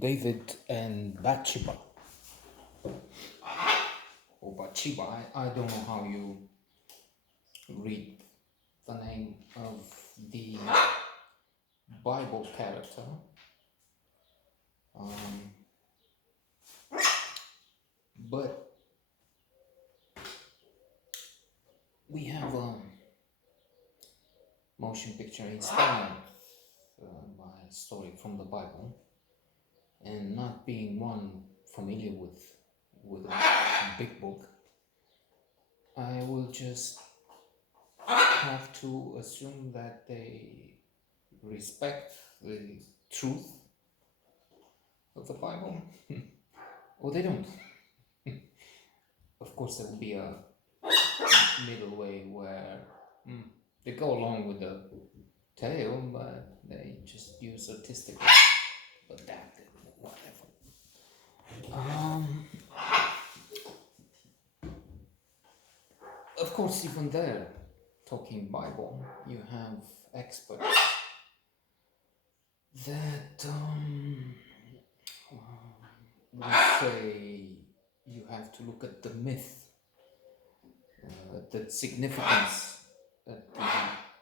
David and Bathsheba, or Bathsheba. I don't know how you read the name of the Bible character. Um, but we have a motion picture inspired by a story from the Bible, and not being one familiar with a big book, I will just have to assume that they respect the truth of the Bible, or they don't. Of course, there will be a middle way where they go along with the tale, but they just use artistic adapt it, whatever. Of course, even there, talking Bible, you have experts that will say you have to look at the myth, the significance, at the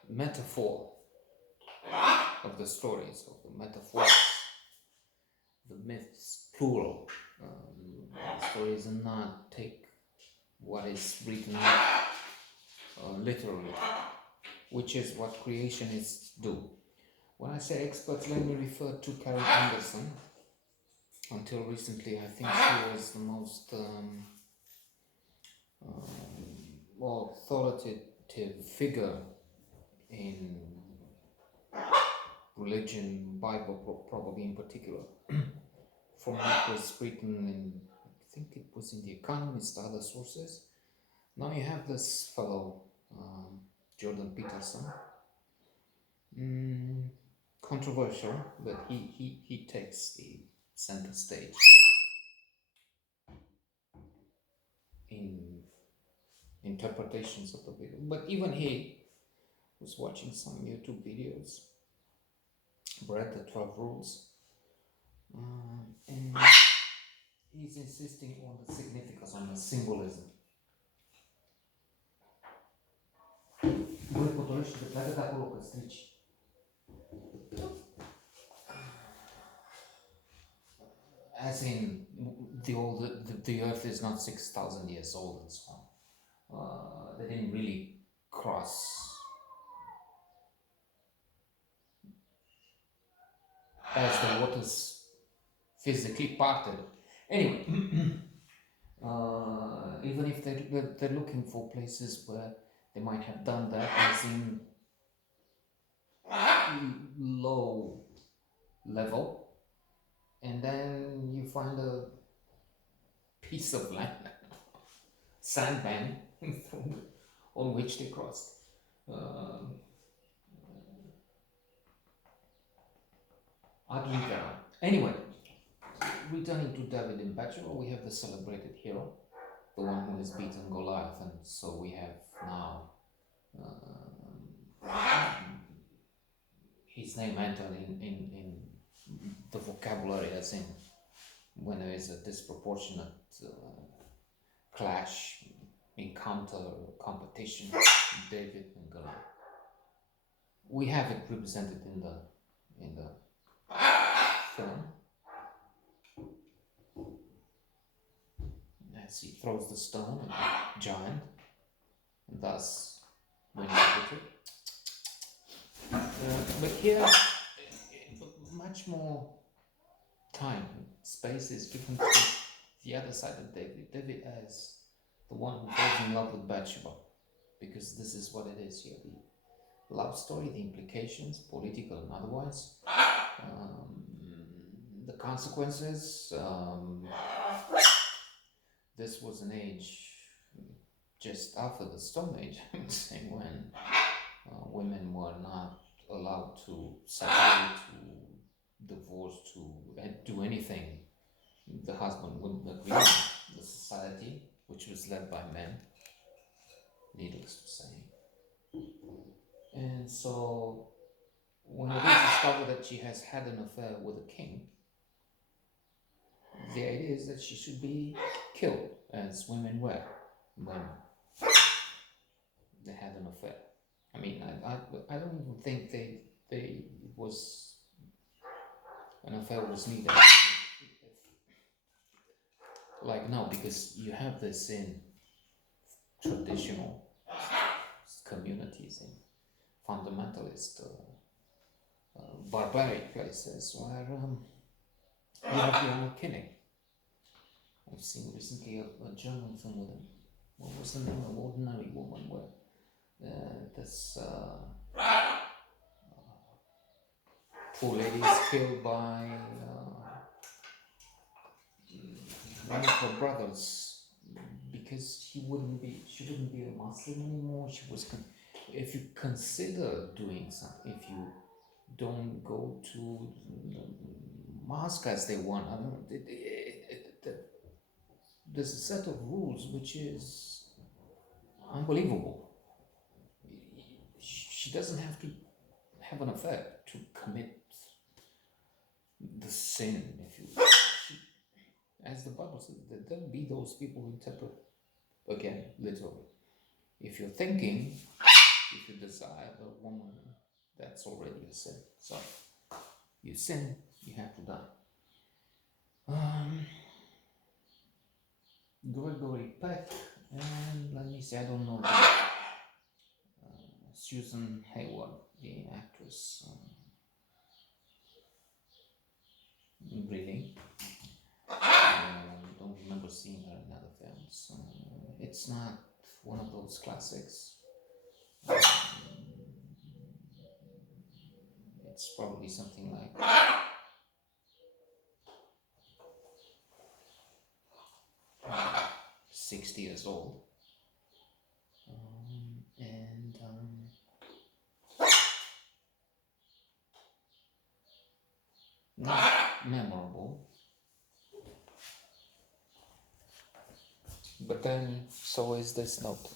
metaphor of the stories, of the metaphors, the myths, plural. Stories, and not take what is written literally, which is what creationists do. When I say experts, let me refer to Carol Anderson. Until recently, I think she was the most authoritative figure in religion, Bible probably in particular, from what was written in, I think it was in The Economist, other sources. Now you have this fellow, Jordan Peterson. Controversial, but he takes the center stage in interpretations of the video. But even he was watching some YouTube videos, read the 12 rules, and he's insisting on the significance, on the symbolism. Voi potoroști de pleacă de acolo că strici. As in, the earth is not 6,000 years old and so on. They didn't really cross as the waters physically parted. Anyway, even if they're looking for places where they might have done that, as in low level, and then you find a piece of land, sandbank, on which they crossed. Anyway, returning to David and Bathsheba, we have the celebrated hero, the one who has beaten Goliath, and so we have now his name entered in the vocabulary, as in when there is a disproportionate clash, encounter, competition, David and Goliath. We have it represented in the film, as he throws the stone at the giant, and thus wins the victory. But here, much more time, space is given to the other side of David. David as the one who falls in love with Bathsheba, because this is what it is here: the love story, the implications, political and otherwise, the consequences. This was an age just after the Stone Age, I would say, when women were not allowed to separate, to divorce, to do anything the husband wouldn't agree with. The society, which was led by men, needless to say. And so when it is discovered that she has had an affair with a king, the idea is that she should be killed, as women were when they had an affair. I mean, I don't even think it was an affair was needed. Like no, because you have this in traditional communities in fundamentalist barbaric places where you have the animal killing. I've seen recently a German film with what was the name of Ordinary Woman, where this poor lady is killed by one of her brothers because she wouldn't be a Muslim anymore. She was if you consider doing something, if you don't go to the mosque as they want, I don't know, there's a set of rules which is unbelievable. She doesn't have to have an affair to commit the sin. If you, as the Bible says, there'll be those people who interpret again literally. If you're thinking, if you desire a woman, that's already a sin. So you sin, you have to die. Gregory Peck, and let me see, I don't know. Susan Hayward, the actress, really. Don't remember seeing her in other films. It's not one of those classics. It's probably something like 60 years old. And not memorable. But then, so is this note.